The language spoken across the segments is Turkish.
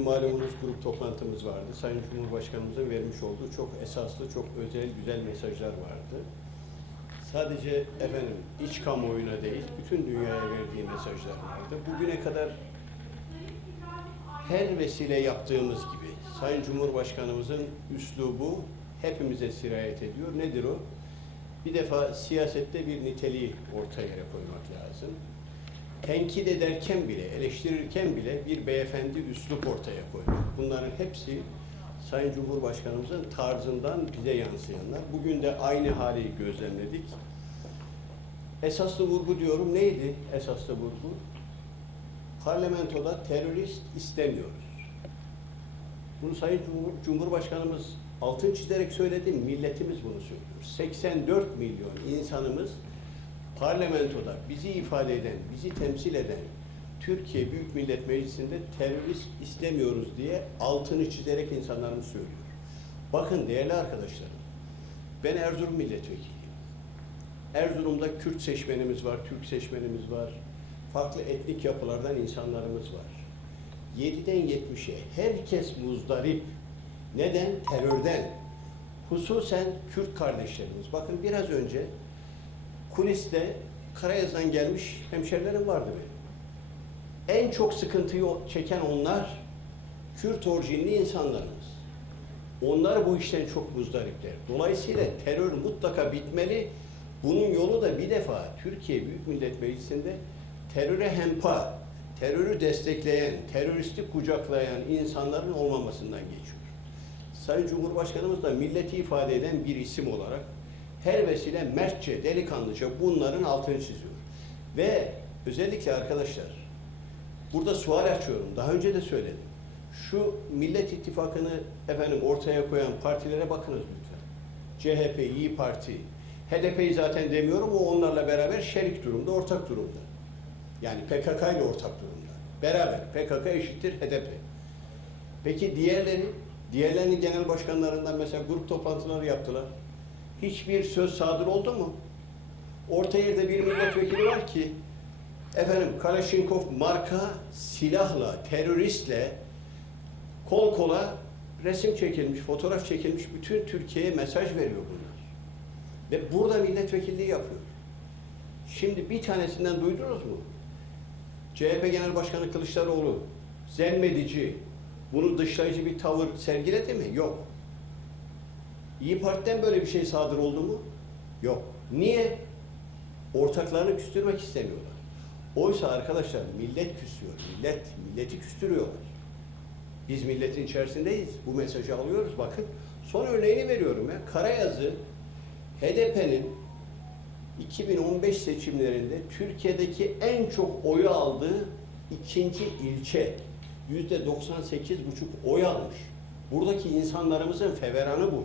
Bugün malumunuz grup toplantımız vardı. Sayın Cumhurbaşkanımızın vermiş olduğu çok esaslı, çok özel, güzel mesajlar vardı. Sadece efendim iç kamuoyuna değil, bütün dünyaya verdiği mesajlar vardı. Bugüne kadar her vesile yaptığımız gibi Sayın Cumhurbaşkanımızın üslubu hepimize sirayet ediyor. Nedir o? Bir defa siyasette bir niteliği ortaya koymak lazım. Tenkit ederken bile, eleştirirken bile bir beyefendi üslup ortaya koymak. Bunların hepsi Sayın Cumhurbaşkanımızın tarzından bize yansıyanlar. Bugün de aynı hali gözlemledik. Esaslı vurgu diyorum neydi esaslı vurgu? Parlamentoda terörist istemiyoruz. Bunu Sayın Cumhur- Cumhurbaşkanımız altın çizerek söyledi, milletimiz bunu söylüyor. 84 milyon insanımız parlamentoda bizi ifade eden, bizi temsil eden Türkiye Büyük Millet Meclisi'nde terörist istemiyoruz diye altını çizerek insanlarımız söylüyor. Bakın değerli arkadaşlarım, ben Erzurum milletvekiliyim. Erzurum'da Kürt seçmenimiz var, Türk seçmenimiz var, farklı etnik yapılardan insanlarımız var. 7'den 70'e herkes muzdarip. Neden? Terörden. Hususen Kürt kardeşlerimiz. Bakın biraz önce kuliste Karayaz'dan gelmiş hemşerilerim vardı benim. En çok sıkıntıyı çeken onlar Kürt orijinli insanlarımız. Onlar bu işten çok muzdaripler. Dolayısıyla terör mutlaka bitmeli. Bunun yolu da bir defa Türkiye Büyük Millet Meclisi'nde teröre hempa, terörü destekleyen, teröristi kucaklayan insanların olmamasından geçiyor. Sayın Cumhurbaşkanımız da milleti ifade eden bir isim olarak her vesile mertçe, delikanlıca bunların altını çiziyor. Ve özellikle arkadaşlar, burada sual açıyorum, daha önce de söyledim. Şu Millet İttifakı'nı efendim ortaya koyan partilere bakınız lütfen. CHP, İyi Parti, HDP'yi zaten demiyorum, o onlarla beraber şerik durumda, ortak durumda. Yani PKK ile ortak durumda. Beraber PKK eşittir HDP. Peki diğerleri, diğerlerinin genel başkanlarından mesela grup toplantıları yaptılar. Hiçbir söz sadır oldu mu? Orta yerde bir milletvekili var ki efendim Kalashnikov marka silahla, teröristle kol kola resim çekilmiş, fotoğraf çekilmiş bütün Türkiye'ye mesaj veriyor bunlar. Ve burada milletvekilliği yapıyor. Şimdi bir tanesinden duydunuz mu? CHP Genel Başkanı Kılıçdaroğlu zemmedici, bunu dışlayıcı bir tavır sergiledi mi? Yok. İyi Parti'den böyle bir şey sadır oldu mu? Yok. Niye? Ortaklarını küstürmek istemiyorlar. Oysa arkadaşlar millet küsüyor. Millet, milleti küstürüyorlar. Biz milletin içerisindeyiz. Bu mesajı alıyoruz. Bakın son örneğini veriyorum ya. Karayazı HDP'nin 2015 seçimlerinde Türkiye'deki en çok oyu aldığı ikinci ilçe. Yüzde 98,5 oy almış. Buradaki insanlarımızın feveranı bu.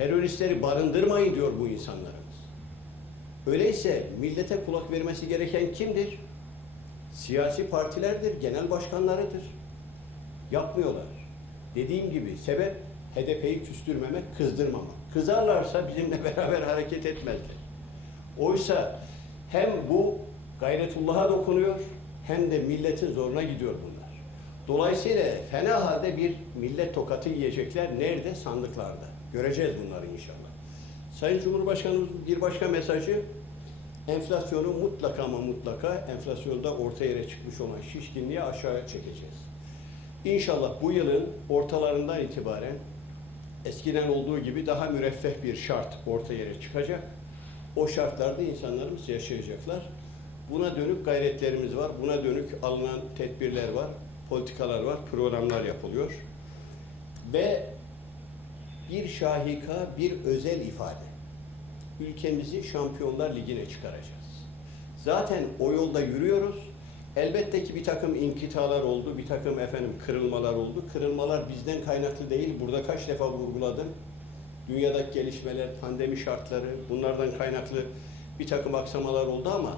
Teröristleri barındırmayın diyor bu insanlarımız. Öyleyse millete kulak vermesi gereken kimdir? Siyasi partilerdir, genel başkanlarıdır. Yapmıyorlar. Dediğim gibi sebep HDP'yi küstürmemek, kızdırmamak. Kızarlarsa bizimle beraber hareket etmezler. Oysa hem bu gayretullah'a dokunuyor hem de milletin zoruna gidiyor bunlar. Dolayısıyla fena halde bir millet tokatı yiyecekler. Nerede? Sandıklarda. Göreceğiz bunları inşallah. Sayın Cumhurbaşkanımız bir başka mesajı enflasyonu mutlaka ama mutlaka enflasyonda orta yere çıkmış olan şişkinliği aşağıya çekeceğiz. İnşallah bu yılın ortalarından itibaren eskiden olduğu gibi daha müreffeh bir şart orta yere çıkacak. O şartlarda insanlarımız yaşayacaklar. Buna dönük gayretlerimiz var. Buna dönük alınan tedbirler var, politikalar var, programlar yapılıyor. Ve bir şahika, bir özel ifade. Ülkemizi Şampiyonlar Ligi'ne çıkaracağız. Zaten o yolda yürüyoruz. Elbette ki bir takım inkitalar oldu, bir takım efendim kırılmalar oldu. Kırılmalar bizden kaynaklı değil. Burada kaç defa vurguladım. Dünyadaki gelişmeler, pandemi şartları, bunlardan kaynaklı bir takım aksamalar oldu ama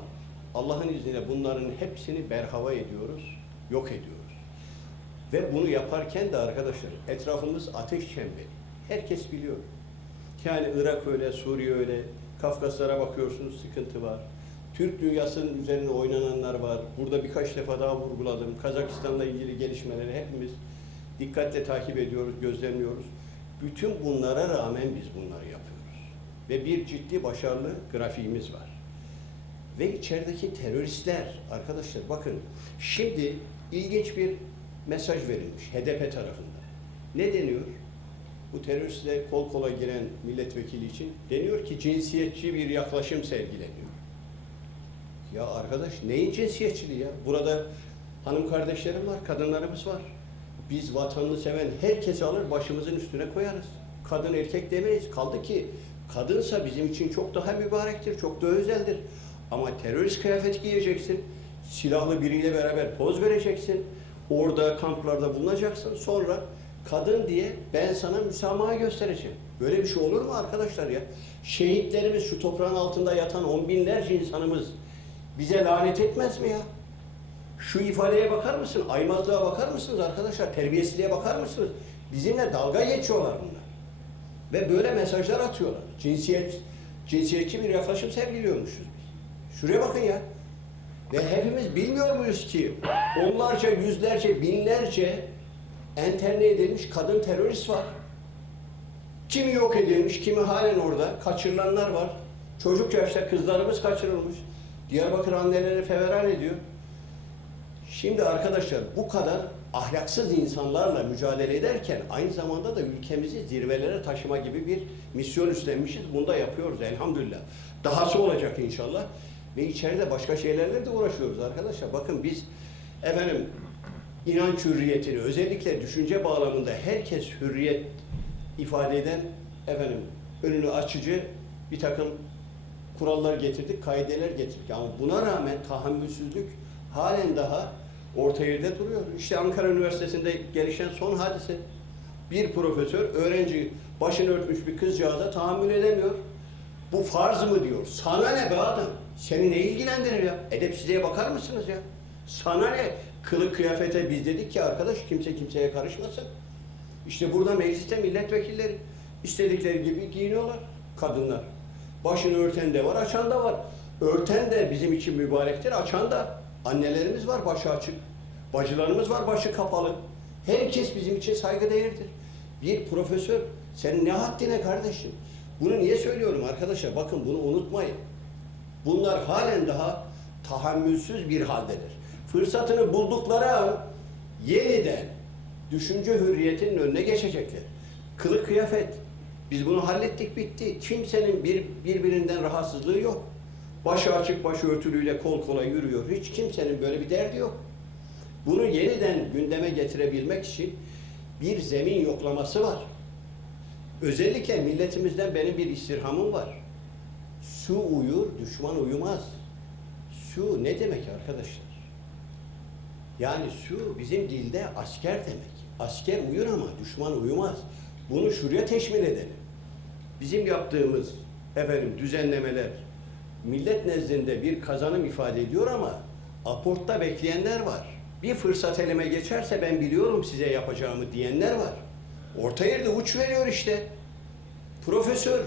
Allah'ın izniyle bunların hepsini berhava ediyoruz, yok ediyoruz. Ve bunu yaparken de arkadaşlar etrafımız ateş çemberi. Herkes biliyor. Yani Irak öyle, Suriye öyle, Kafkaslara bakıyorsunuz sıkıntı var. Türk dünyasının üzerine oynananlar var. Burada birkaç defa daha vurguladım. Kazakistan'la ilgili gelişmeleri hepimiz dikkatle takip ediyoruz, gözlemliyoruz. Bütün bunlara rağmen biz bunları yapıyoruz. Ve bir ciddi başarılı grafiğimiz var. Ve içerideki teröristler, arkadaşlar bakın şimdi ilginç bir mesaj verilmiş HDP tarafından. Ne deniyor? Bu teröristle kol kola giren milletvekili için deniyor ki cinsiyetçi bir yaklaşım sergileniyor. Ya arkadaş neyin cinsiyetçiliği ya? Burada hanım kardeşlerim var, kadınlarımız var. Biz vatanını seven herkesi alır başımızın üstüne koyarız. Kadın erkek demeyiz. Kaldı ki kadınsa bizim için çok daha mübarektir, çok daha özeldir. Ama terörist kıyafet giyeceksin, silahlı biriyle beraber poz vereceksin, orada kamplarda bulunacaksın. Sonra kadın diye ben sana müsamaha göstereceğim. Böyle bir şey olur mu arkadaşlar ya? Şehitlerimiz, şu toprağın altında yatan on binlerce insanımız bize lanet etmez mi ya? Şu ifadeye bakar mısın? Aymazlığa bakar mısınız arkadaşlar? Terbiyesizliğe bakar mısınız? Bizimle dalga geçiyorlar bunlar. Ve böyle mesajlar atıyorlar. Cinsiyet, cinsiyetçi bir yaklaşım sergiliyormuşuz biz. Şuraya bakın ya. Ve hepimiz bilmiyor muyuz ki onlarca, yüzlerce, binlerce enterne edilmiş kadın terörist var. Kimi yok edilmiş, kimi halen orada. Kaçırılanlar var. Çocuk yaşta kızlarımız kaçırılmış. Diyarbakır anneleri feveran ediyor. Şimdi arkadaşlar bu kadar ahlaksız insanlarla mücadele ederken aynı zamanda da ülkemizi zirvelere taşıma gibi bir misyon üstlenmişiz. Bunu da yapıyoruz elhamdülillah. Dahası olacak inşallah. Ve içeride başka şeylerle de uğraşıyoruz arkadaşlar. Bakın biz efendim inanç hürriyetini özellikle düşünce bağlamında herkes hürriyet ifade eden efendim önünü açıcı bir takım kurallar getirdik, kaideler getirdik. Ama buna rağmen tahammülsüzlük halen daha orta yerde duruyor. İşte Ankara Üniversitesi'nde gelişen son hadise. Bir profesör öğrenci başını örtmüş bir kızcağıza tahammül edemiyor. Bu farz mı diyor. Sana ne be adam? Seni ne ilgilendirir ya? Edepsizliğe bakar mısınız ya? Sana ne? Kılık kıyafete biz dedik ki arkadaş kimse kimseye karışmasın. İşte burada mecliste milletvekilleri istedikleri gibi giyiniyorlar kadınlar. Başını örten de var, açan da var. Örten de bizim için mübarektir, açan da. Annelerimiz var başı açık. Bacılarımız var başı kapalı. Herkes bizim için saygıdeğerdir. Bir profesör, senin ne haddine kardeşim? Bunu niye söylüyorum arkadaşlar? Bakın bunu unutmayın. Bunlar halen daha tahammülsüz bir haldedir. Fırsatını buldukları an yeniden düşünce hürriyetinin önüne geçecekler. Kılık kıyafet. Biz bunu hallettik bitti. Kimsenin bir, birbirinden rahatsızlığı yok. Başı açık başı örtülüyle kol kola yürüyor. Hiç kimsenin böyle bir derdi yok. Bunu yeniden gündeme getirebilmek için bir zemin yoklaması var. Özellikle milletimizden benim bir istirhamım var. Su uyur, düşman uyumaz. Su ne demek arkadaşlar? Yani su bizim dilde asker demek. Asker uyur ama düşman uyumaz. Bunu şuraya teşmil edelim. Bizim yaptığımız efendim düzenlemeler millet nezdinde bir kazanım ifade ediyor ama aportta bekleyenler var. Bir fırsat elime geçerse ben biliyorum size yapacağımı diyenler var. Orta yerde uç veriyor işte. Profesör,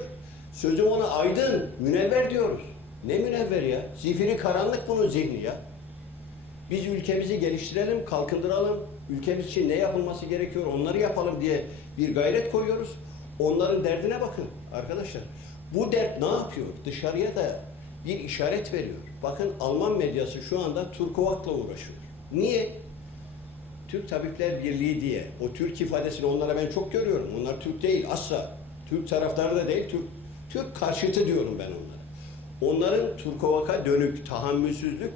sözüm ona aydın, münevver diyoruz. Ne münevver ya? Zifiri karanlık bunun zihni ya. Biz ülkemizi geliştirelim, kalkındıralım. Ülkemiz için ne yapılması gerekiyor onları yapalım diye bir gayret koyuyoruz. Onların derdine bakın arkadaşlar. Bu dert ne yapıyor? Dışarıya da bir işaret veriyor. Bakın Alman medyası şu anda Turkovak'la uğraşıyor. Niye? Türk Tabipler Birliği diye. O Türk ifadesini onlara ben çok görüyorum. Onlar Türk değil asla. Türk taraftarı da değil. Türk, Türk karşıtı diyorum ben onlara. Onların Turkovak'a dönük tahammülsüzlük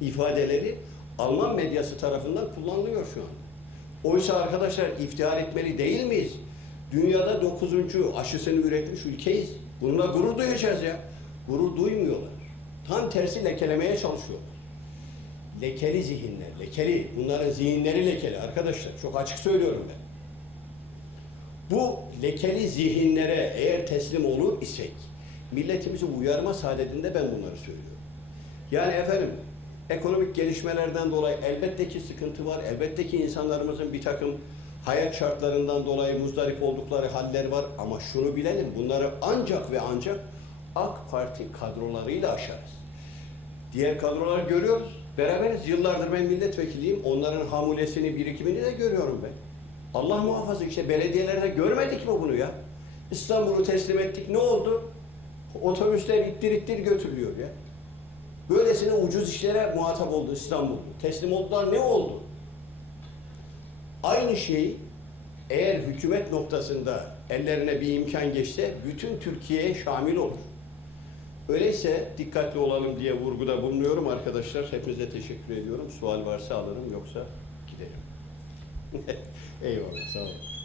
ifadeleri Alman medyası tarafından kullanılıyor şu an. Oysa arkadaşlar iftihar etmeli değil miyiz? Dünyada dokuzuncu aşısını üretmiş ülkeyiz. Bununla gurur duyacağız ya. Gurur duymuyorlar. Tam tersi lekelemeye çalışıyorlar. Lekeli zihinler, lekeli. Bunların zihinleri lekeli arkadaşlar. Çok açık söylüyorum ben. Bu lekeli zihinlere eğer teslim olur isek, milletimizi uyarma saadetinde ben bunları söylüyorum. Yani efendim, ekonomik gelişmelerden dolayı elbette ki sıkıntı var. Elbette ki insanlarımızın bir takım hayat şartlarından dolayı muzdarip oldukları haller var. Ama şunu bilelim, bunları ancak ve ancak AK Parti kadrolarıyla aşarız. Diğer kadroları görüyoruz. Beraberiz. Yıllardır ben milletvekiliyim. Onların hamulesini, birikimini de görüyorum ben. Allah muhafaza işte belediyelerde görmedik mi bunu ya? İstanbul'u teslim ettik. Ne oldu? Otobüsler ittir ittir götürülüyor ya. Böylesine ucuz işlere muhatap oldu İstanbul. Teslim oldular ne oldu? Aynı şey eğer hükümet noktasında ellerine bir imkan geçse bütün Türkiye'ye şamil olur. Öyleyse dikkatli olalım diye vurguda bulunuyorum arkadaşlar. Hepinize teşekkür ediyorum. Sual varsa alırım yoksa giderim. Eyvallah sağ olun.